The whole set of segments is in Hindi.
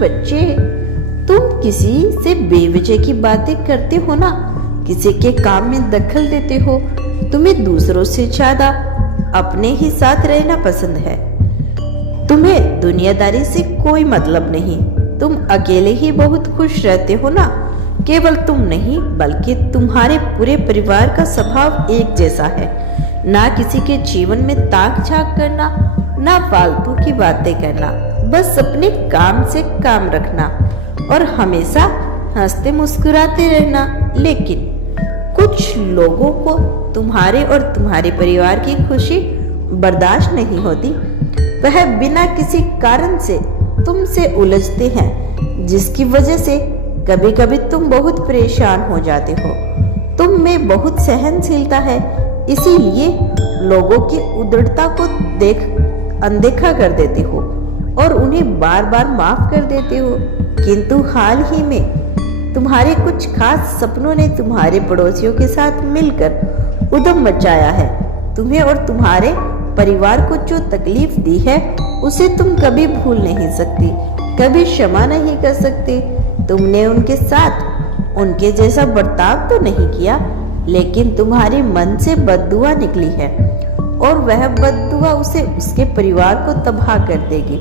बच्चे, तुम किसी से बेवजह की बातें करते हो ना, किसी के काम में दखल देते हो। तुम्हें दूसरों से ज्यादा अपने ही साथ रहना पसंद है। तुम्हें दुनियादारी से कोई मतलब नहीं। तुम अकेले ही बहुत खुश रहते हो ना। केवल तुम नहीं बल्कि तुम्हारे पूरे परिवार का स्वभाव एक जैसा है। ना किसी के जीवन में ताक झांक करना, ना फालतू की बातें करना, बस अपने काम से काम रखना और हमेशा हंसते मुस्कुराते रहना। लेकिन कुछ लोगों को तुम्हारे और तुम्हारे परिवार की खुशी बर्दाश्त नहीं होती। वह बिना किसी कारण से तुमसे उलझते हैं, जिसकी वजह से कभी कभी तुम बहुत परेशान हो जाते हो। तुम में बहुत सहनशीलता है, इसीलिए लोगों की उद्दंडता को देख अनदेखा कर देते हो और उन्हें बार बार माफ कर देते हो। किंतु हाल ही में तुम्हारे कुछ खास सपनों ने तुम्हारे पड़ोसियों के साथ मिलकर उधम मचाया है। तुम्हें और तुम्हारे परिवार को जो तकलीफ दी है उसे तुम कभी भूल नहीं सकती, कभी क्षमा नहीं कर सकते। तुमने उनके साथ उनके जैसा बर्ताव तो नहीं किया, लेकिन तुम्हारे मन से बददुआ निकली है और वह बददुआ उसे उसके परिवार को तबाह कर देगी।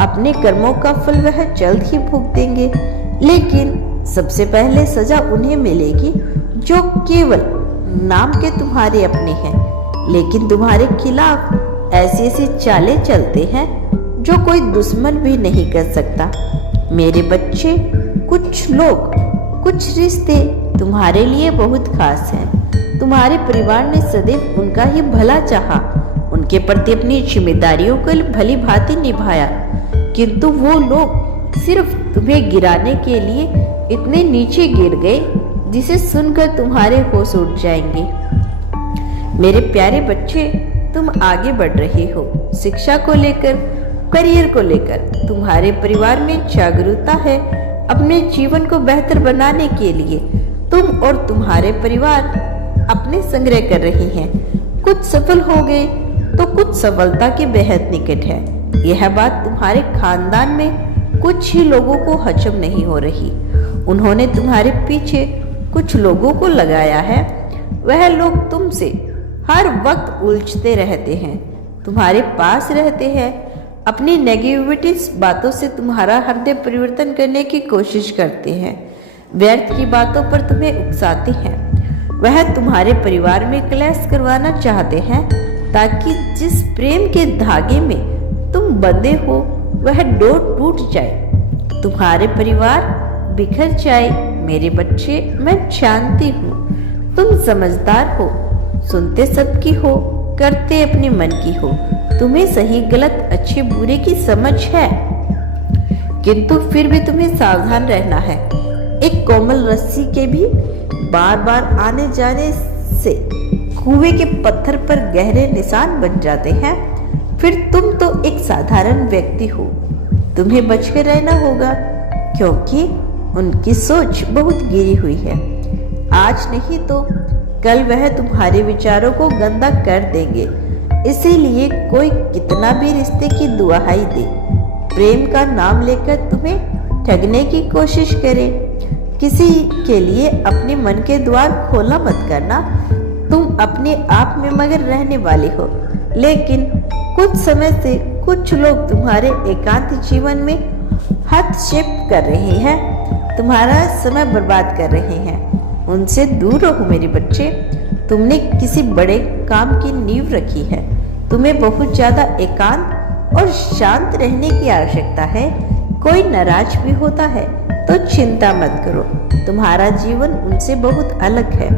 अपने कर्मों का फल वह जल्द ही भुगतेंगे, लेकिन सबसे पहले सजा उन्हें मिलेगी जो केवल नाम के तुम्हारे अपने हैं, लेकिन तुम्हारे खिलाफ ऐसी ऐसी चालें चलते हैं जो कोई दुश्मन भी नहीं कर सकता। मेरे बच्चे, कुछ लोग, कुछ रिश्ते तुम्हारे लिए बहुत खास हैं। तुम्हारे परिवार ने सदैव उनका ही भला चाहा, उनके प्रति अपनी जिम्मेदारियों को भली भांति निभाया, किंतु वो लोग सिर्फ तुम्हें गिराने के लिए इतने नीचे गिर गए जिसे सुनकर तुम्हारे होश उड़ जाएंगे। मेरे प्यारे बच्चे, तुम आगे बढ़ रहे हो। शिक्षा को लेकर, करियर को लेकर तुम्हारे परिवार में जागरूकता है। अपने जीवन को बेहतर बनाने के लिए तुम और तुम्हारे परिवार अपने संग्रह कर रहे हैं। कुछ सफल हो गए तो कुछ सफलता के बेहद निकट है। यह बात तुम्हारे खानदान में कुछ ही लोगों को हजम नहीं हो रही। उन्होंने तुम्हारे पीछे कुछ लोगों को लगाया है। वह लोग तुमसे हर वक्त उलझते रहते हैं, तुम्हारे पास रहते हैं, अपनी नेगेटिविटी बातों से तुम्हारा हृदय परिवर्तन करने की कोशिश करते हैं, व्यर्थ की बातों पर तुम्हें उकसाते हैं। वह तुम्हारे परिवार में क्लेश करवाना चाहते हैं ताकि जिस प्रेम के धागे में तुम बंधे हो वह डोर टूट जाए, तुम्हारे परिवार बिखर जाए। मेरे बच्चे, मैं जानती हूँ तुम समझदार हो, सुनते सबकी हो, करते अपने मन की हो। तुम्हें सही गलत अच्छे बुरे की समझ है, किंतु फिर भी तुम्हें सावधान रहना है। एक कोमल रस्सी के भी बार बार आने जाने से कुएं के पत्थर पर गहरे निशान बन जाते हैं। फिर तुम तो एक साधारण व्यक्ति हो, तुम्हें बचकर रहना होगा, क्योंकि उनकी सोच बहुत गिरी हुई है। आज नहीं तो कल वह तुम्हारे विचारों को गंदा कर देंगे। इसीलिए कोई कितना भी रिश्ते की दुहाई दे, प्रेम का नाम लेकर तुम्हें ठगने की कोशिश करे, किसी के लिए अपने मन के द्वार खोला मत करना। तुम अपने आप में मगन रहने वाले हो, लेकिन कुछ समय से कुछ लोग तुम्हारे एकांत जीवन में हस्तक्षेप कर रहे हैं, तुम्हारा समय बर्बाद कर रहे हैं। उनसे दूर रहो मेरे बच्चे। तुमने किसी बड़े काम की नींव रखी है। तुम्हें बहुत ज्यादा एकांत और शांत रहने की आवश्यकता है। कोई नाराज भी होता है तो चिंता मत करो, तुम्हारा जीवन उनसे बहुत अलग है।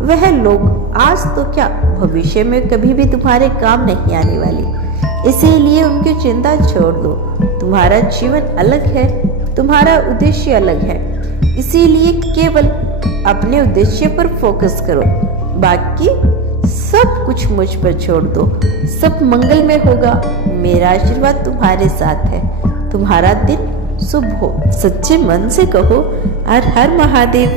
वह लोग आज तो क्या भविष्य में कभी भी तुम्हारे काम नहीं आने वाले, इसीलिए उनकी चिंता छोड़ दो। तुम्हारा जीवन अलग है, तुम्हारा उद्देश्य अलग है, इसीलिए केवल अपने उद्देश्य पर फोकस करो, बाकी सब कुछ मुझ पर छोड़ दो। सब मंगल में होगा। मेरा आशीर्वाद तुम्हारे साथ है। तुम्हारा दिन शुभ हो। सच्चे मन से कहो, हर हर महादेव।